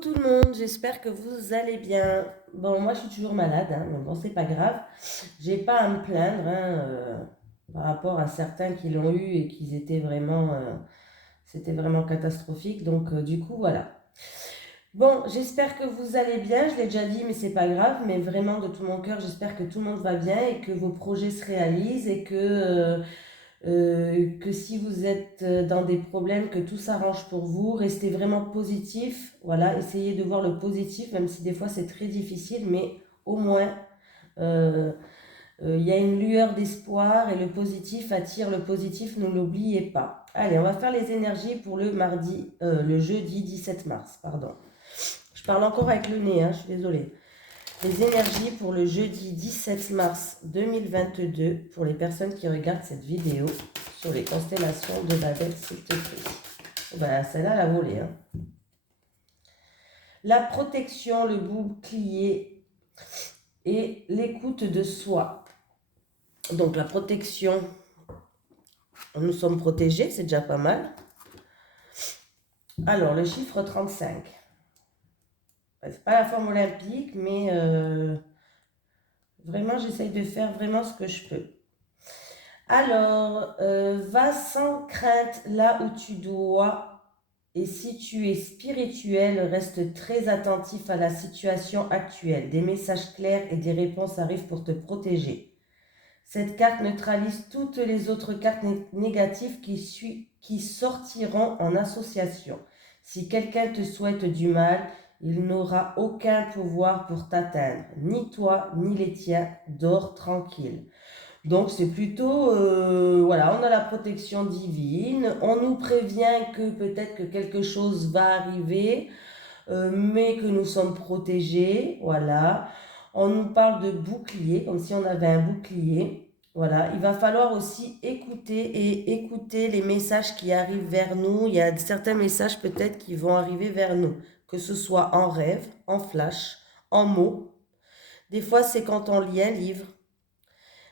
tout le monde, j'espère que vous allez bien. Bon, moi je suis toujours malade, hein, mais bon, c'est pas grave. J'ai pas à me plaindre par rapport à certains qui l'ont eu et qui étaient vraiment, c'était vraiment catastrophique. Donc, du coup, voilà. Bon, j'espère que vous allez bien. Je l'ai déjà dit, mais c'est pas grave. Mais vraiment, de tout mon cœur, j'espère que tout le monde va bien et que vos projets se réalisent et que si vous êtes dans des problèmes, que tout s'arrange pour vous, restez vraiment positif, voilà, essayez de voir le positif, même si des fois c'est très difficile, mais au moins euh, il y a une lueur d'espoir et le positif attire le positif, ne l'oubliez pas. Allez, on va faire les énergies pour le jeudi 17 mars, pardon. Je parle encore avec le nez, hein, je suis désolée. Les énergies pour le jeudi 17 mars 2022 pour les personnes qui regardent cette vidéo sur les constellations de Babel, s'il te plaît. Ben, celle-là, elle a volé. Hein. La protection, le bouclier et l'écoute de soi. Donc la protection, nous sommes protégés, c'est déjà pas mal. Alors, le chiffre 35. C'est pas la forme olympique, mais vraiment, j'essaye de faire vraiment ce que je peux. Alors, va sans crainte là où tu dois, et si tu es spirituel, reste très attentif à la situation actuelle. Des messages clairs et des réponses arrivent pour te protéger. Cette carte neutralise toutes les autres cartes négatives qui sortiront en association. Si quelqu'un te souhaite du mal, il n'aura aucun pouvoir pour t'atteindre, ni toi, ni les tiens. Dors tranquille. Donc c'est plutôt, voilà, on a la protection divine, on nous prévient que peut-être que quelque chose va arriver, mais que nous sommes protégés, voilà. On nous parle de bouclier, comme si on avait un bouclier, voilà. Il va falloir aussi écouter les messages qui arrivent vers nous. Il y a certains messages peut-être qui vont arriver vers nous, que ce soit en rêve, en flash, en mots. Des fois c'est quand on lit un livre.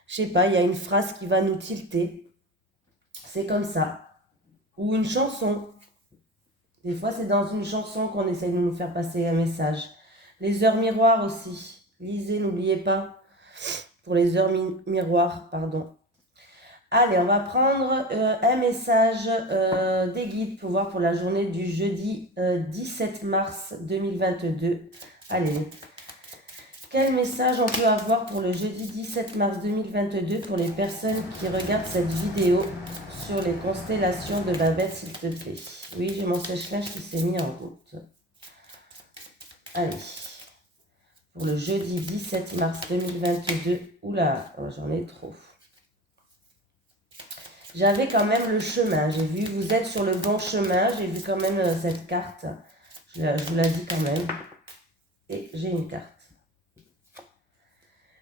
Je sais pas, il y a une phrase qui va nous tilter. C'est comme ça. Ou une chanson. Des fois, c'est dans une chanson qu'on essaye de nous faire passer un message. Les heures miroirs aussi. Lisez, n'oubliez pas. Pour les heures miroirs, pardon. Allez, on va prendre un message des guides pour voir pour la journée du jeudi 17 mars 2022. Allez, quel message on peut avoir pour le jeudi 17 mars 2022 pour les personnes qui regardent cette vidéo sur les constellations de Babel, s'il te plaît? Oui, j'ai mon sèche-linge qui s'est mis en route. Allez, pour le jeudi 17 mars 2022. Oula, oh, j'en ai trop. J'avais quand même le chemin. J'ai vu, vous êtes sur le bon chemin. J'ai vu quand même cette carte. Je vous la dis quand même. Et j'ai une carte.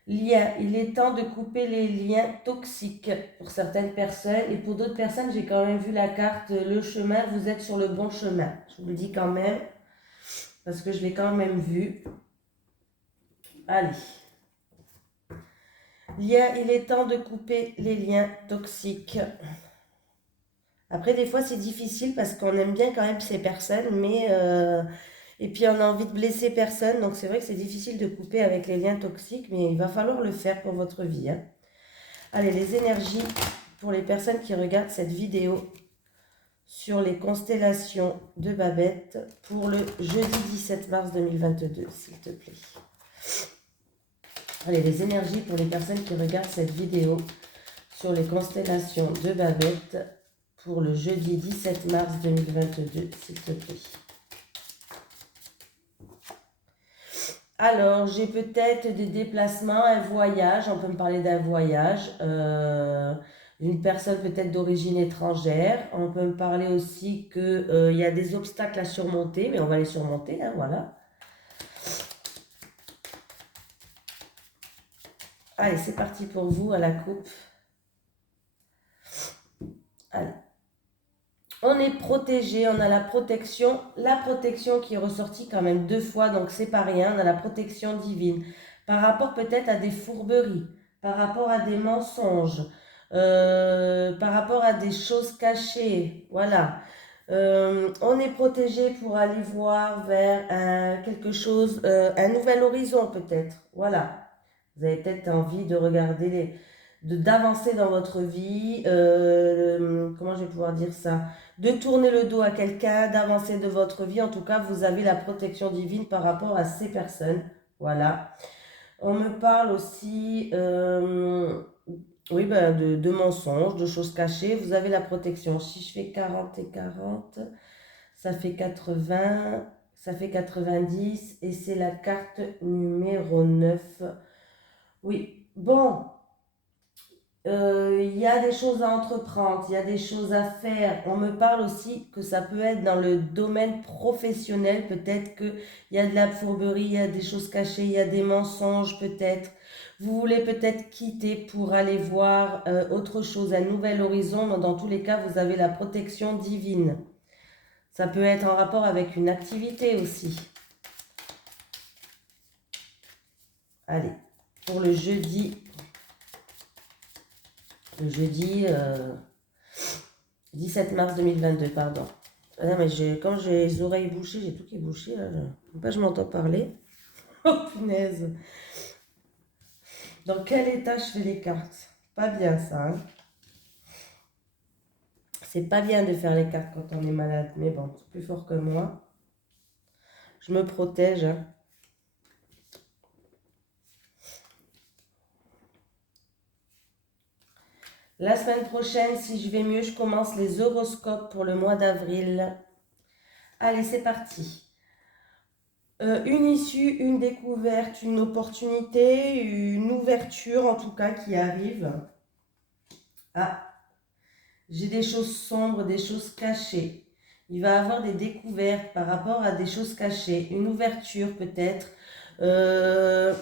Lien. Il est temps de couper les liens toxiques pour certaines personnes. Et pour d'autres personnes, j'ai quand même vu la carte le chemin. Vous êtes sur le bon chemin. Je vous le dis quand même. Parce que je l'ai quand même vu. Allez. Lien. Il est temps de couper les liens toxiques. Après, des fois, c'est difficile parce qu'on aime bien quand même ces personnes. Mais... et puis on a envie de blesser personne, donc c'est vrai que c'est difficile de couper avec les liens toxiques, mais il va falloir le faire pour votre vie. Hein. Allez, les énergies pour les personnes qui regardent cette vidéo sur les constellations de Babette pour le jeudi 17 mars 2022, s'il te plaît. Allez, les énergies pour les personnes qui regardent cette vidéo sur les constellations de Babette pour le jeudi 17 mars 2022, s'il te plaît. Alors, j'ai peut-être des déplacements, un voyage, on peut me parler d'un voyage, d'une personne peut-être d'origine étrangère. On peut me parler aussi qu'il y a des obstacles à surmonter, mais on va les surmonter, hein, voilà. Allez, c'est parti pour vous à la coupe. Allez. On est protégé, on a la protection qui est ressortie quand même 2 fois, donc c'est pas rien, on a la protection divine. Par rapport peut-être à des fourberies, par rapport à des mensonges, par rapport à des choses cachées, voilà. On est protégé pour aller voir vers quelque chose, un nouvel horizon peut-être. Voilà. Vous avez peut-être envie de regarder d'avancer dans votre vie. Comment je vais pouvoir dire ça? De tourner le dos à quelqu'un, d'avancer de votre vie. En tout cas, vous avez la protection divine par rapport à ces personnes. Voilà. On me parle aussi, oui, ben, de mensonges, de choses cachées. Vous avez la protection. Si je fais 40 et 40, ça fait 80, ça fait 90 et c'est la carte numéro 9. Oui, bon, il y a des choses à entreprendre, il y a des choses à faire. On me parle aussi que ça peut être dans le domaine professionnel, peut-être qu'il y a de la fourberie, il y a des choses cachées, il y a des mensonges peut-être. Vous voulez peut-être quitter pour aller voir autre chose, un nouvel horizon, mais dans tous les cas, vous avez la protection divine. Ça peut être en rapport avec une activité aussi. Allez, pour le jeudi 17 mars 2022, pardon. Ah non, mais comme j'ai les oreilles bouchées, j'ai tout qui est bouché, là. Faut pas que je m'entends parler. Oh punaise. Dans quel état je fais les cartes? Pas bien ça, hein. C'est pas bien de faire les cartes quand on est malade, mais bon, c'est plus fort que moi. Je me protège, hein. La semaine prochaine, si je vais mieux, je commence les horoscopes pour le mois d'avril. Allez, c'est parti. Une issue, une découverte, une opportunité, une ouverture en tout cas qui arrive. Ah, j'ai des choses sombres, des choses cachées. Il va y avoir des découvertes par rapport à des choses cachées, une ouverture peut-être.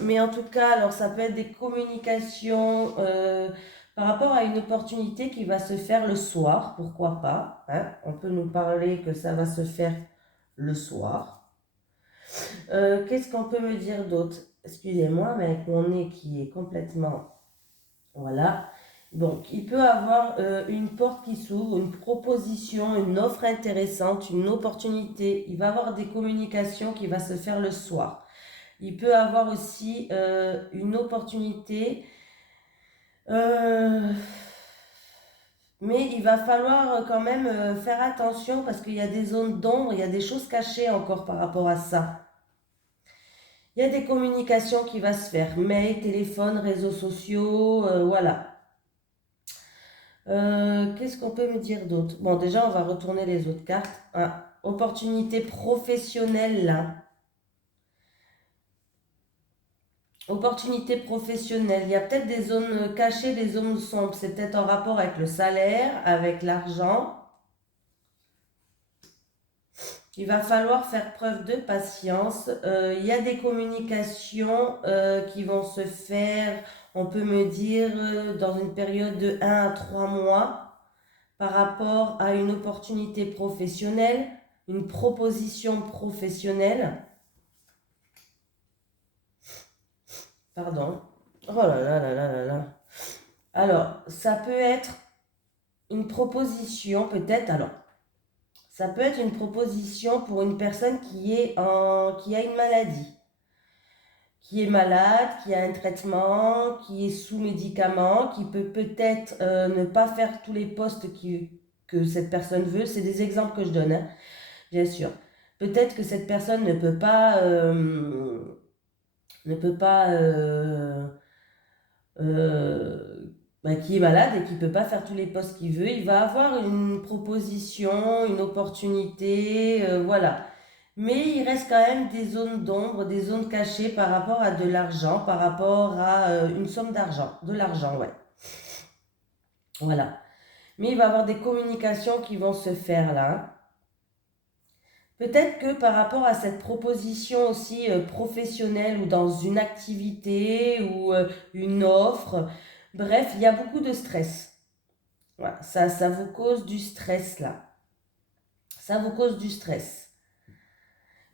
Mais en tout cas, alors ça peut être des communications par rapport à une opportunité qui va se faire le soir, pourquoi pas, hein. On peut nous parler que ça va se faire le soir. Qu'est-ce qu'on peut me dire d'autre? Excusez-moi, mais avec mon nez qui est complètement... Voilà. Donc, il peut avoir une porte qui s'ouvre, une proposition, une offre intéressante, une opportunité. Il va avoir des communications qui va se faire le soir. Il peut avoir aussi une opportunité, euh, mais il va falloir quand même faire attention parce qu'il y a des zones d'ombre, il y a des choses cachées encore par rapport à ça. Il y a des communications qui vont se faire, mail, téléphone, réseaux sociaux, voilà. Qu'est-ce qu'on peut me dire d'autre? Bon, déjà, on va retourner les autres cartes. Ah, opportunité professionnelle, là. Opportunité professionnelle. Il y a peut-être des zones cachées, des zones sombres. C'est peut-être en rapport avec le salaire, avec l'argent. Il va falloir faire preuve de patience. Il y a des communications qui vont se faire, on peut me dire, dans une période de 1 à 3 mois par rapport à une opportunité professionnelle, une proposition professionnelle. Pardon. Oh là là là là là là. Alors, ça peut être une proposition, peut-être. Alors, ça peut être une proposition pour une personne qui a une maladie, qui est malade, qui a un traitement, qui est sous médicament, qui peut peut-être ne pas faire tous les postes que cette personne veut. C'est des exemples que je donne, hein, bien sûr. Peut-être que cette personne ne peut pas qui est malade et qui ne peut pas faire tous les postes qu'il veut. Il va avoir une proposition, une opportunité, voilà. Mais il reste quand même des zones d'ombre, des zones cachées par rapport à de l'argent, par rapport à une somme d'argent, de l'argent, ouais. Voilà. Mais il va y avoir des communications qui vont se faire là. Peut-être que par rapport à cette proposition aussi professionnelle ou dans une activité ou une offre, bref, il y a beaucoup de stress. Voilà, ça vous cause du stress là. Ça vous cause du stress.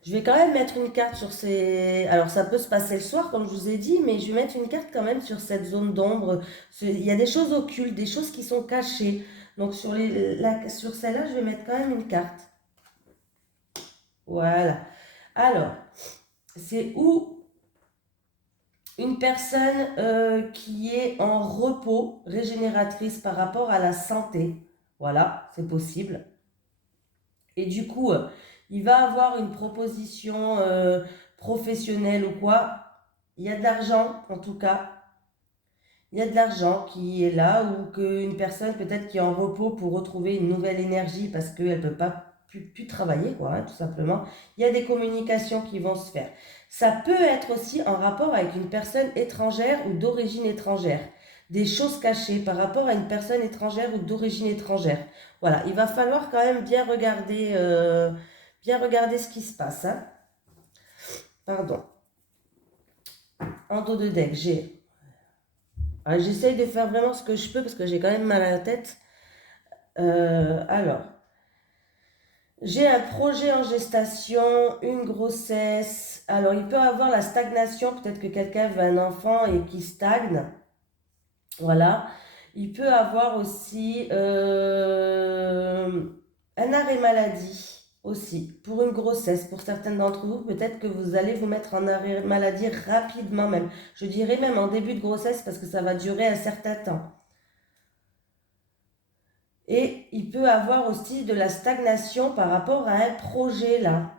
Je vais quand même mettre une carte sur ces... Alors ça peut se passer le soir comme je vous ai dit, mais je vais mettre une carte quand même sur cette zone d'ombre. Il y a des choses occultes, des choses qui sont cachées. Donc sur celle-là, je vais mettre quand même une carte. Voilà. Alors, c'est où une personne qui est en repos régénératrice par rapport à la santé. Voilà, c'est possible. Et du coup, il va avoir une proposition professionnelle ou quoi. Il y a de l'argent, en tout cas. Il y a de l'argent qui est là ou qu'une personne peut-être qui est en repos pour retrouver une nouvelle énergie parce qu'elle ne peut pas plus travailler, quoi, hein, tout simplement. Il y a des communications qui vont se faire. Ça peut être aussi en rapport avec une personne étrangère ou d'origine étrangère. Des choses cachées par rapport à une personne étrangère ou d'origine étrangère. Voilà, il va falloir quand même bien regarder ce qui se passe, hein. Pardon. En dos de deck, j'essaye de faire vraiment ce que je peux parce que j'ai quand même mal à la tête. Alors, j'ai un projet en gestation, une grossesse. Alors, il peut avoir la stagnation. Peut-être que quelqu'un veut un enfant et qui stagne. Voilà. Il peut avoir aussi un arrêt maladie aussi pour une grossesse. Pour certaines d'entre vous, peut-être que vous allez vous mettre en arrêt maladie rapidement même. Je dirais même en début de grossesse parce que ça va durer un certain temps. Et il peut avoir aussi de la stagnation par rapport à un projet là.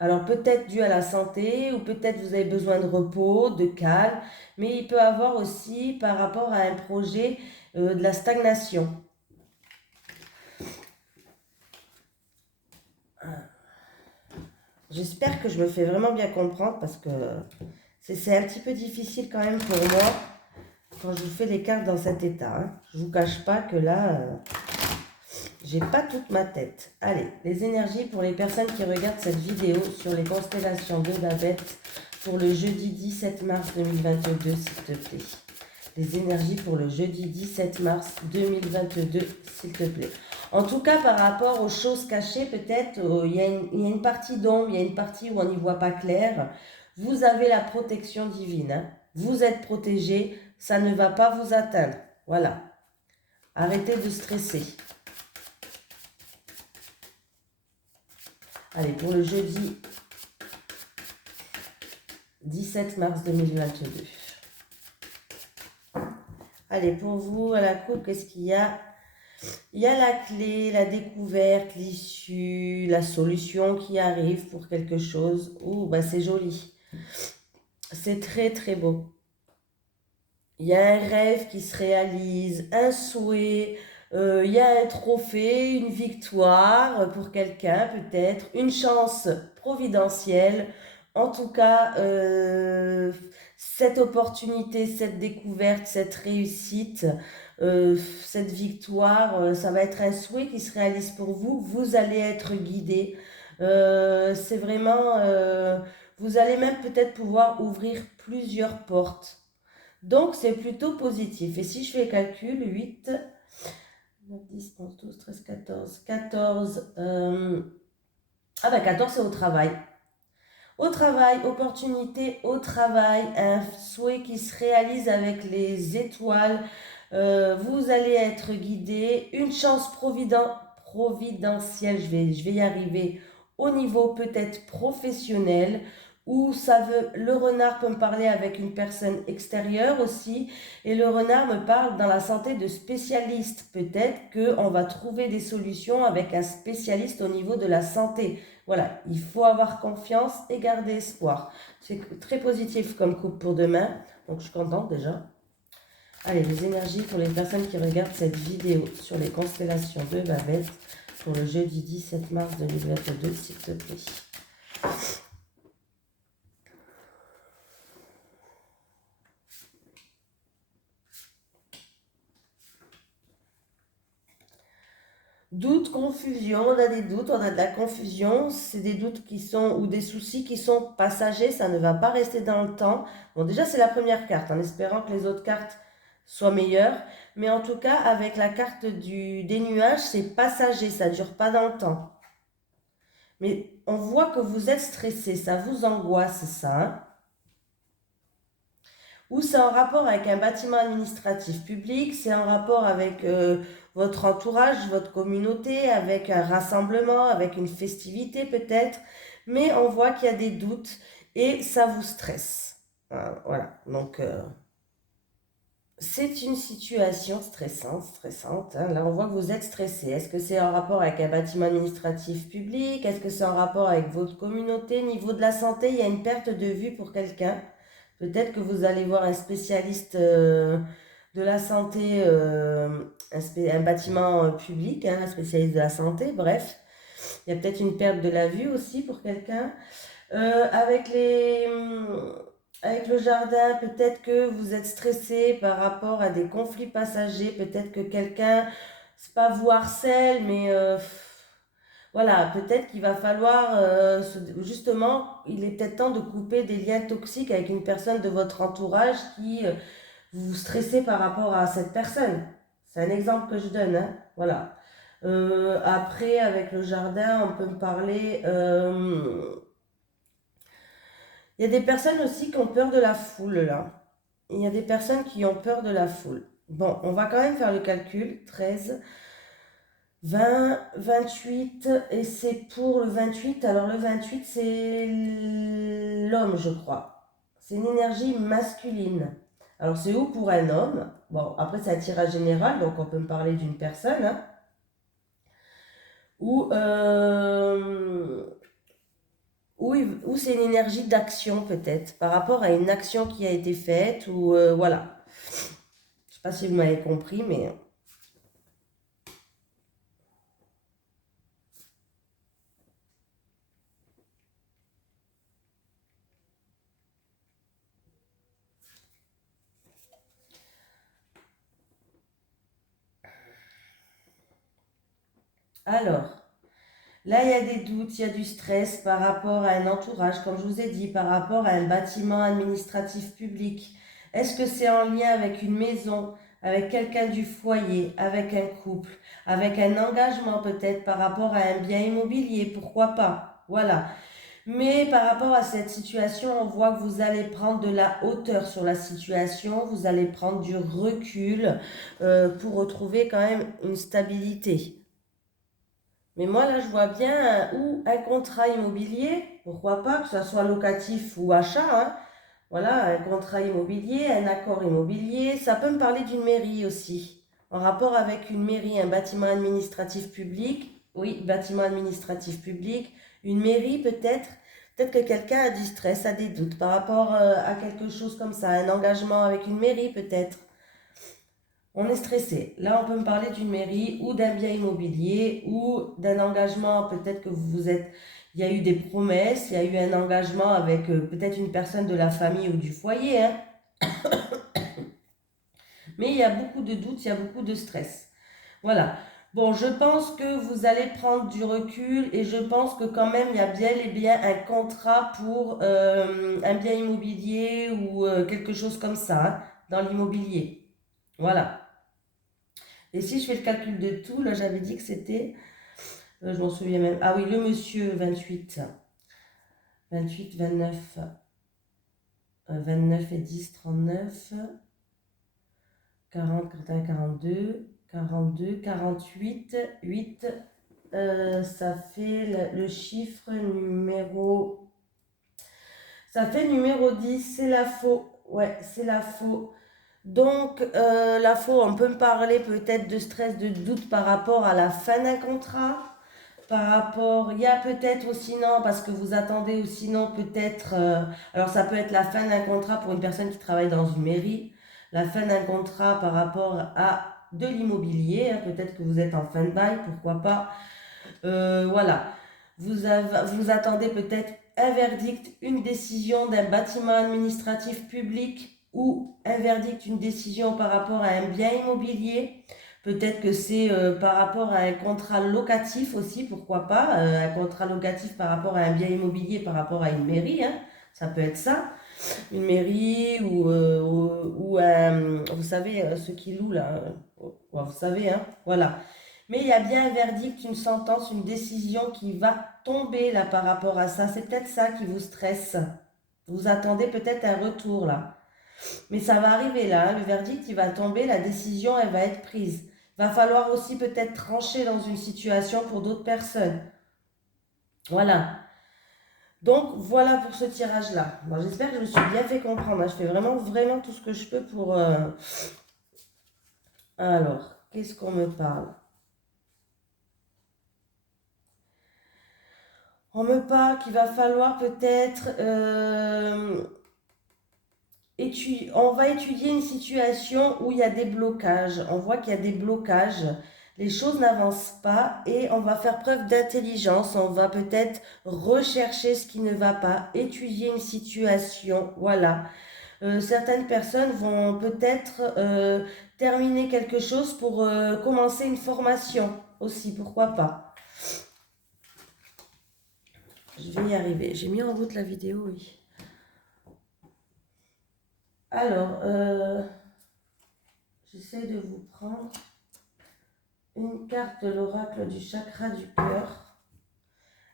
Alors peut-être dû à la santé ou peut-être vous avez besoin de repos, de calme, mais il peut avoir aussi par rapport à un projet de la stagnation. J'espère que je me fais vraiment bien comprendre parce que c'est un petit peu difficile quand même pour moi quand je vous fais les cartes dans cet état, hein. Je ne vous cache pas que là, j'ai pas toute ma tête. Allez, les énergies pour les personnes qui regardent cette vidéo sur les constellations de Babette pour le jeudi 17 mars 2022, s'il te plaît. Les énergies pour le jeudi 17 mars 2022, s'il te plaît. En tout cas, par rapport aux choses cachées, peut-être, il y a une partie d'ombre, il y a une partie où on n'y voit pas clair. Vous avez la protection divine, hein. Vous êtes protégé, ça ne va pas vous atteindre. Voilà. Arrêtez de stresser. Allez, pour le jeudi 17 mars 2022. Allez, pour vous, à la coupe, qu'est-ce qu'il y a? Il y a la clé, la découverte, l'issue, la solution qui arrive pour quelque chose. Ouh, bah c'est joli. C'est très, très beau. Il y a un rêve qui se réalise, un souhait, il y a un trophée, une victoire pour quelqu'un peut-être, une chance providentielle. En tout cas, cette opportunité, cette découverte, cette réussite, cette victoire, ça va être un souhait qui se réalise pour vous. Vous allez être guidé. C'est vraiment, vous allez même peut-être pouvoir ouvrir plusieurs portes. Donc, c'est plutôt positif. Et si je fais le calcul, 8, 9, 10, 11, 12, 13, 14, 14. Ah ben 14, c'est au travail. Au travail, opportunité au travail, un souhait qui se réalise avec les étoiles. Vous allez être guidé. Une chance providentielle, je vais y arriver, au niveau peut-être professionnel. Ou le renard peut me parler avec une personne extérieure aussi. Et le renard me parle dans la santé de spécialiste. Peut-être qu'on va trouver des solutions avec un spécialiste au niveau de la santé. Voilà, il faut avoir confiance et garder espoir. C'est très positif comme coupe pour demain. Donc je suis contente déjà. Allez, les énergies pour les personnes qui regardent cette vidéo sur les constellations de Babette pour le jeudi 17 mars 2022, s'il te plaît. Doute, confusion, on a des doutes, on a de la confusion, c'est des doutes qui sont, ou des soucis qui sont passagers, ça ne va pas rester dans le temps. Bon, déjà, c'est la première carte, en espérant que les autres cartes soient meilleures. Mais en tout cas, avec la carte des nuages, c'est passager, ça ne dure pas dans le temps. Mais on voit que vous êtes stressé, ça vous angoisse, ça, hein. Ou c'est en rapport avec un bâtiment administratif public, c'est en rapport avec votre entourage, votre communauté, avec un rassemblement, avec une festivité peut-être, mais on voit qu'il y a des doutes et ça vous stresse. Voilà, donc c'est une situation stressante, hein. Là, on voit que vous êtes stressé. Est-ce que c'est en rapport avec un bâtiment administratif public? Est-ce que c'est en rapport avec votre communauté? Niveau de la santé, il y a une perte de vue pour quelqu'un. Peut-être que vous allez voir un spécialiste de la santé, un bâtiment public, hein, un spécialiste de la santé, bref. Il y a peut-être une perte de la vue aussi pour quelqu'un. Avec avec le jardin, peut-être que vous êtes stressé par rapport à des conflits passagers, peut-être que quelqu'un, c'est pas vous harcèle, mais voilà, peut-être qu'il va falloir, justement, il est peut-être temps de couper des liens toxiques avec une personne de votre entourage qui vous stressez par rapport à cette personne. C'est un exemple que je donne, hein, voilà. Après, avec le jardin, on peut me parler. Il y a des personnes aussi qui ont peur de la foule, là. Il y a des personnes qui ont peur de la foule. Bon, on va quand même faire le calcul. 13, 20, 28, et c'est pour le 28. Alors le 28, c'est l'homme, je crois. C'est une énergie masculine. Alors c'est où pour un homme? Bon, après c'est un tirage général, donc on peut me parler d'une personne, hein. Ou ou c'est une énergie d'action peut-être, par rapport à une action qui a été faite, ou voilà. Je sais pas si vous m'avez compris, mais... Alors, là il y a des doutes, il y a du stress par rapport à un entourage, comme je vous ai dit, par rapport à un bâtiment administratif public. Est-ce que c'est en lien avec une maison, avec quelqu'un du foyer, avec un couple, avec un engagement peut-être par rapport à un bien immobilier, pourquoi pas? Voilà. Mais par rapport à cette situation, on voit que vous allez prendre de la hauteur sur la situation, vous allez prendre du recul pour retrouver quand même une stabilité. Mais moi, là, je vois bien ou un contrat immobilier, pourquoi pas, que ce soit locatif ou achat, hein. Voilà, un contrat immobilier, un accord immobilier. Ça peut me parler d'une mairie aussi, en rapport avec une mairie, un bâtiment administratif public. Oui, bâtiment administratif public, une mairie peut-être. Peut-être que quelqu'un a du stress, a des doutes par rapport à quelque chose comme ça, un engagement avec une mairie peut-être. On est stressé. Là, on peut me parler d'une mairie ou d'un bien immobilier ou d'un engagement. Peut-être que vous êtes, il y a eu des promesses, il y a eu un engagement avec peut-être une personne de la famille ou du foyer, hein. Mais il y a beaucoup de doutes, il y a beaucoup de stress. Voilà. Bon, je pense que vous allez prendre du recul et je pense que quand même il y a bien et bien un contrat pour un bien immobilier ou quelque chose comme ça, hein, dans l'immobilier. Voilà. Et si je fais le calcul de tout, là j'avais dit que c'était, je m'en souviens même, ah oui, le monsieur 28, 28, 29, 29 et 10, 39, 40, 41, 42, 42, 48, 8, ça fait le chiffre numéro, ça fait numéro 10, c'est la faux, ouais, c'est la faux. Donc, la faux, on peut me parler peut-être de stress, de doute par rapport à la fin d'un contrat. Par rapport, il y a peut-être aussi non, parce que vous attendez aussi non, peut-être, alors ça peut être la fin d'un contrat pour une personne qui travaille dans une mairie, la fin d'un contrat par rapport à de l'immobilier, hein, peut-être que vous êtes en fin de bail, pourquoi pas. Voilà, vous attendez peut-être un verdict, une décision d'un bâtiment administratif public ou un verdict, une décision par rapport à un bien immobilier. Peut-être que c'est par rapport à un contrat locatif aussi, pourquoi pas, un contrat locatif par rapport à un bien immobilier, par rapport à une mairie, hein, ça peut être ça, une mairie ou un, vous savez, ceux qui louent là, vous savez, hein, voilà. Mais il y a bien un verdict, une sentence, une décision qui va tomber là par rapport à ça. C'est peut-être ça qui vous stresse. Vous attendez peut-être un retour là. Mais ça va arriver là, hein. Le verdict il va tomber, la décision elle va être prise. Va falloir aussi peut-être trancher dans une situation pour d'autres personnes. Voilà. Donc, voilà pour ce tirage-là. Bon, j'espère que je me suis bien fait comprendre, hein. Je fais vraiment tout ce que je peux pour... Alors, qu'est-ce qu'on me parle? On me parle qu'il va falloir peut-être... on va étudier une situation où il y a des blocages. On voit qu'il y a des blocages. Les choses n'avancent pas et on va faire preuve d'intelligence. On va peut-être rechercher ce qui ne va pas, étudier une situation. Voilà. Certaines personnes vont peut-être terminer quelque chose pour commencer une formation aussi. Pourquoi pas? Je vais y arriver. J'ai mis en route la vidéo, oui. Alors, j'essaie de vous prendre une carte de l'oracle du chakra du cœur.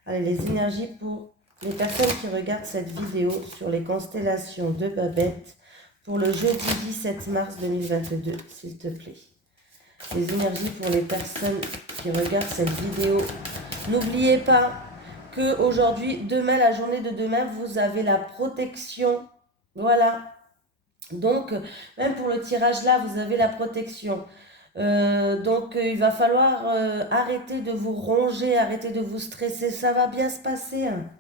Allez, les énergies pour les personnes qui regardent cette vidéo sur les constellations de Babette pour le jeudi 17 mars 2022, s'il te plaît. Les énergies pour les personnes qui regardent cette vidéo. N'oubliez pas que aujourd'hui, demain, la journée de demain, vous avez la protection. Voilà. Donc, même pour le tirage là, vous avez la protection. Donc, il va falloir arrêter de vous ronger, arrêter de vous stresser. Ça va bien se passer, hein.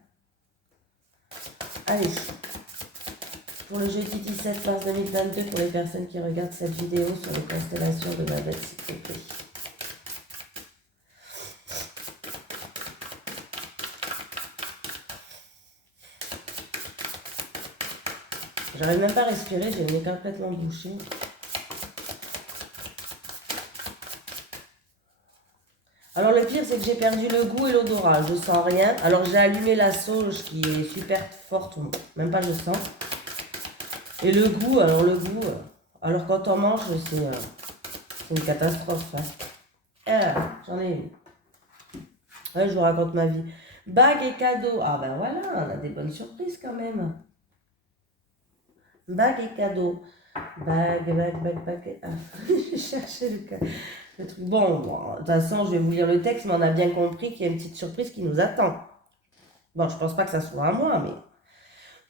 Allez, pour le jeudi 17 mars 2022, pour les personnes qui regardent cette vidéo sur les constellations de Babette, s'il te plaît. J'arrive même pas à respirer, j'ai le nez complètement bouché. Alors le pire, c'est que j'ai perdu le goût et l'odorat. Je sens rien. Alors j'ai allumé la sauge qui est super forte. Même pas je sens. Et le goût, alors quand on mange, c'est une catastrophe, hein. J'en ai une. Ouais, je vous raconte ma vie. Bague et cadeau. Ah ben voilà, on a des bonnes surprises quand même. Bague et cadeau. Bague. Ah, j'ai cherché le truc. Bon, de toute façon, je vais vous lire le texte, mais on a bien compris qu'il y a une petite surprise qui nous attend. Bon, je pense pas que ça soit à moi, mais...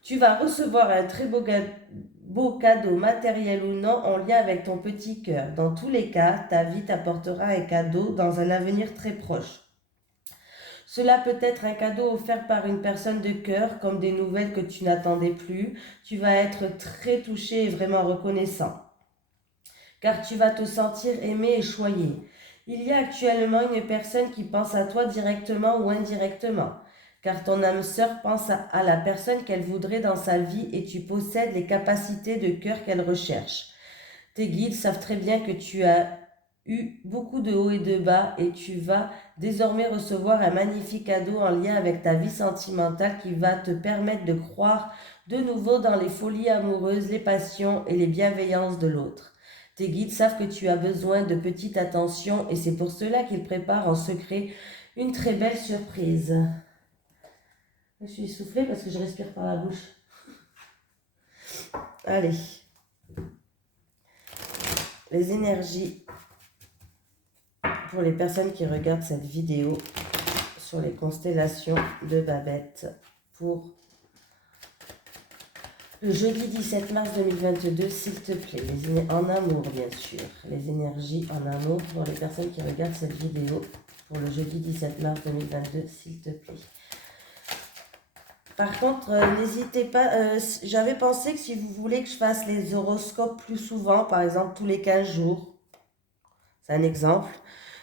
Tu vas recevoir un très beau cadeau, matériel ou non, en lien avec ton petit cœur. Dans tous les cas, ta vie t'apportera un cadeau dans un avenir très proche. Cela peut être un cadeau offert par une personne de cœur, comme des nouvelles que tu n'attendais plus. Tu vas être très touché et vraiment reconnaissant, car tu vas te sentir aimé et choyé. Il y a actuellement une personne qui pense à toi directement ou indirectement, car ton âme sœur pense à la personne qu'elle voudrait dans sa vie et tu possèdes les capacités de cœur qu'elle recherche. Tes guides savent très bien que tu as eu beaucoup de hauts et de bas et tu vas désormais recevoir un magnifique cadeau en lien avec ta vie sentimentale qui va te permettre de croire de nouveau dans les folies amoureuses, les passions et les bienveillances de l'autre. Tes guides savent que tu as besoin de petite attention et c'est pour cela qu'ils préparent en secret une très belle surprise. Je suis essoufflée parce que je respire par la bouche. Allez. Les énergies pour les personnes qui regardent cette vidéo sur les constellations de Babette pour le jeudi 17 mars 2022, s'il te plaît. En amour, bien sûr. Les énergies en amour pour les personnes qui regardent cette vidéo pour le jeudi 17 mars 2022, s'il te plaît. Par contre, n'hésitez pas, j'avais pensé que si vous voulez que je fasse les horoscopes plus souvent, par exemple tous les 15 jours, c'est un exemple.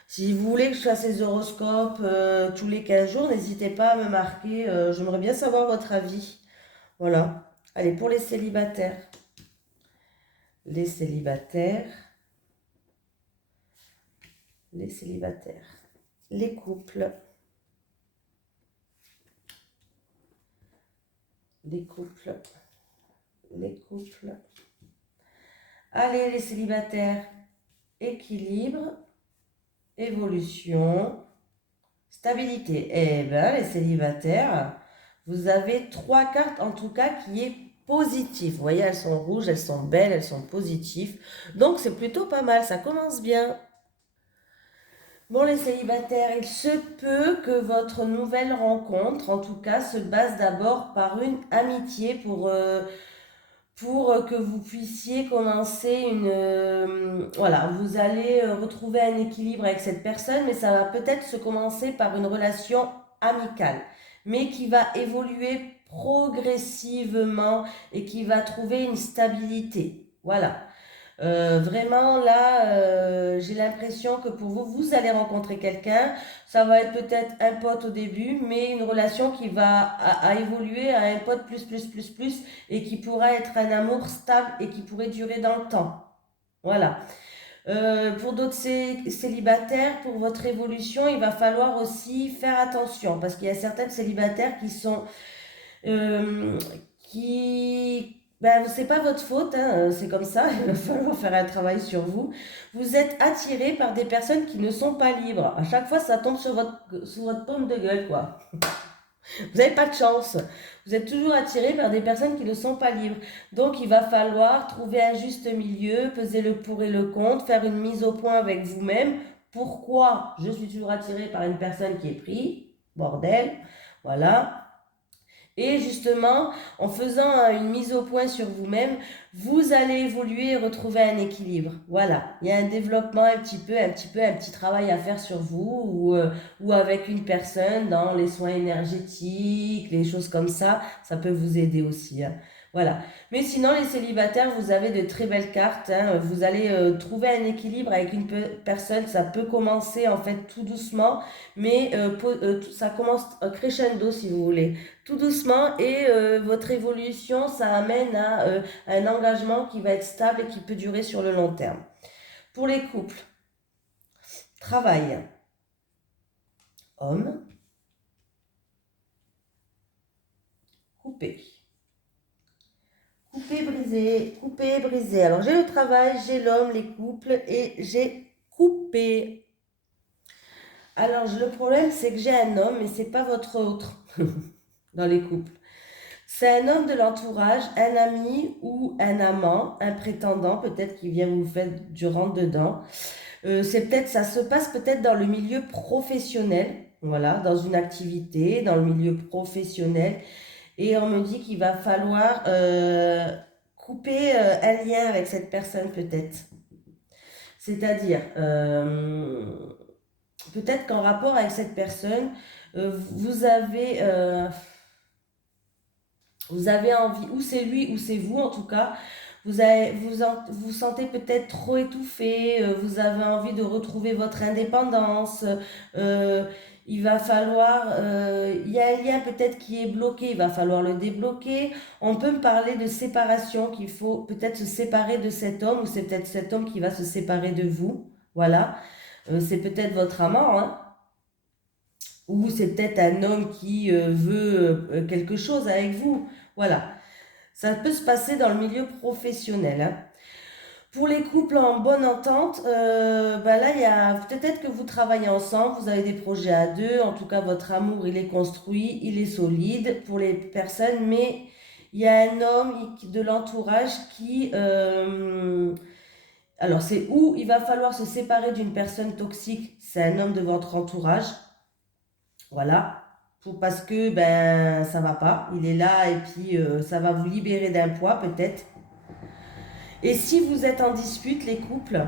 Si vous voulez que je fasse les horoscopes tous les 15 jours, n'hésitez pas à me marquer, j'aimerais bien savoir votre avis. Voilà. Allez, pour les célibataires. Les célibataires. Les célibataires. Les couples. Les couples. Les couples. Allez, les célibataires. Équilibre. Évolution. Stabilité. Eh bien, les célibataires, vous avez 3 cartes en tout cas qui est positive. Vous voyez, elles sont rouges, elles sont belles, elles sont positives. Donc, c'est plutôt pas mal. Ça commence bien. Bon, les célibataires, il se peut que votre nouvelle rencontre, en tout cas, se base d'abord par une amitié pour que vous puissiez commencer voilà, vous allez retrouver un équilibre avec cette personne, mais ça va peut-être se commencer par une relation amicale, mais qui va évoluer progressivement et qui va trouver une stabilité. Voilà. Vraiment, là, j'ai l'impression que pour vous, vous allez rencontrer quelqu'un. Ça va être peut-être un pote au début, mais une relation qui va à évoluer à un pote plus, et qui pourra être un amour stable et qui pourrait durer dans le temps. Voilà. Pour d'autres célibataires, pour votre évolution, il va falloir aussi faire attention parce qu'il y a certains célibataires qui sont euh, ben, c'est pas votre faute, hein, c'est comme ça, il va falloir faire un travail sur vous. Vous êtes attiré par des personnes qui ne sont pas libres. À chaque fois, ça tombe sur votre paume de gueule, quoi. Vous n'avez pas de chance. Vous êtes toujours attiré par des personnes qui ne sont pas libres. Donc, il va falloir trouver un juste milieu, peser le pour et le contre, faire une mise au point avec vous-même. Pourquoi je suis toujours attiré par une personne qui est prise? Bordel. Voilà. Et justement, en faisant une mise au point sur vous-même, vous allez évoluer et retrouver un équilibre. Voilà, il y a un développement un petit travail à faire sur vous ou avec une personne dans les soins énergétiques, les choses comme ça peut vous aider aussi, hein. Voilà. Mais sinon, les célibataires, vous avez de très belles cartes, hein. Vous allez trouver un équilibre avec une personne. Ça peut commencer en fait tout doucement, mais ça commence crescendo si vous voulez tout doucement et votre évolution, ça amène à un engagement qui va être stable et qui peut durer sur le long terme. Pour les couples, travail, homme, coupé. Coupé, brisé. Alors j'ai le travail, j'ai l'homme, les couples et j'ai coupé. Alors le problème c'est que j'ai un homme mais c'est pas votre autre dans les couples. C'est un homme de l'entourage, un ami ou un amant, un prétendant peut-être qui vient vous faire du rentre-dedans. Ça se passe peut-être dans le milieu professionnel, voilà, dans une activité, dans le milieu professionnel. Et on me dit qu'il va falloir couper un lien avec cette personne peut-être. C'est-à-dire, peut-être qu'en rapport avec cette personne, vous avez envie, ou c'est lui ou c'est vous en tout cas, vous sentez peut-être trop étouffé, vous avez envie de retrouver votre indépendance, euh, il y a un lien peut-être qui est bloqué, il va falloir le débloquer. On peut me parler de séparation, qu'il faut peut-être se séparer de cet homme, ou c'est peut-être cet homme qui va se séparer de vous, voilà. C'est peut-être votre amant, hein, ou c'est peut-être un homme qui veut quelque chose avec vous, voilà. Ça peut se passer dans le milieu professionnel, hein. Pour les couples en bonne entente, bah là, il y a peut-être que vous travaillez ensemble, vous avez des projets à deux, en tout cas votre amour, il est construit, il est solide pour les personnes, mais il y a un homme de l'entourage alors c'est où il va falloir se séparer d'une personne toxique, c'est un homme de votre entourage, voilà, parce que ben ça va pas, il est là et puis ça va vous libérer d'un poids peut-être. Et si vous êtes en dispute, les couples,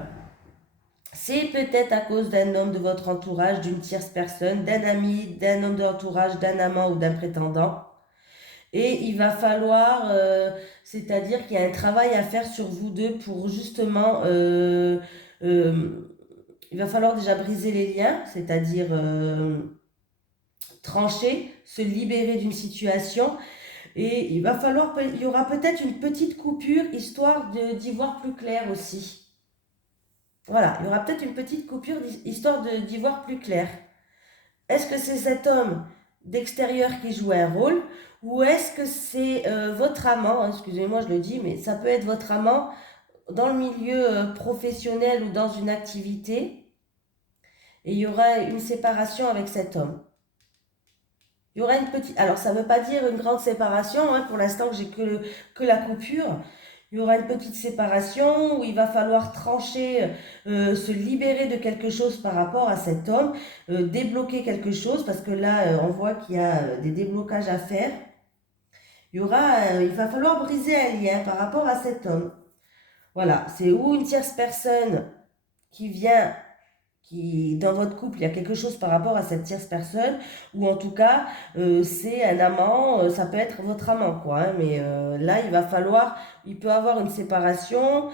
c'est peut-être à cause d'un homme de votre entourage, d'une tierce personne, d'un ami, d'un homme de l'entourage, d'un amant ou d'un prétendant. Et il va falloir, c'est-à-dire qu'il y a un travail à faire sur vous deux pour justement, il va falloir déjà briser les liens, c'est-à-dire trancher, se libérer d'une situation. Et il y aura peut-être une petite coupure histoire d'y voir plus clair aussi. Voilà, il y aura peut-être une petite coupure histoire d'y voir plus clair. Est-ce que c'est cet homme d'extérieur qui joue un rôle ou est-ce que c'est votre amant, hein, excusez-moi je le dis, mais ça peut être votre amant dans le milieu professionnel ou dans une activité et il y aura une séparation avec cet homme. Il y aura une petite... Alors ça ne veut pas dire une grande séparation, hein, pour l'instant que j'ai que la coupure. il y aura une petite séparation où il va falloir trancher, se libérer de quelque chose par rapport à cet homme, débloquer quelque chose, parce que là, on voit qu'il y a des déblocages à faire. Il va falloir briser un lien par rapport à cet homme. Voilà, c'est ou une tierce personne qui vient, qui dans votre couple, il y a quelque chose par rapport à cette tierce personne, ou en tout cas, c'est un amant, ça peut être votre amant, quoi, hein, mais là, il peut avoir une séparation.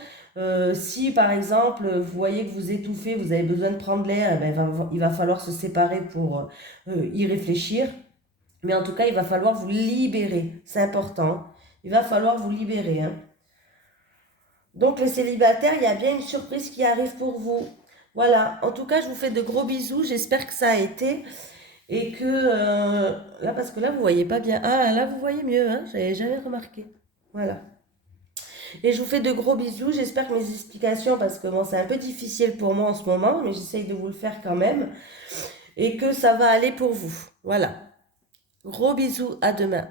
Si par exemple, vous voyez que vous étouffez, vous avez besoin de prendre l'air, eh ben, il va falloir se séparer pour y réfléchir. Mais en tout cas, il va falloir vous libérer, c'est important. Il va falloir vous libérer, hein. Donc les célibataires, il y a bien une surprise qui arrive pour vous. Voilà, en tout cas, je vous fais de gros bisous, j'espère que ça a été. Et que, là, parce que là, vous voyez pas bien. Ah, là, vous voyez mieux, hein, j'avais jamais remarqué. Voilà. Et je vous fais de gros bisous, j'espère que mes explications, parce que bon, c'est un peu difficile pour moi en ce moment, mais j'essaye de vous le faire quand même. Et que ça va aller pour vous. Voilà. Gros bisous, à demain.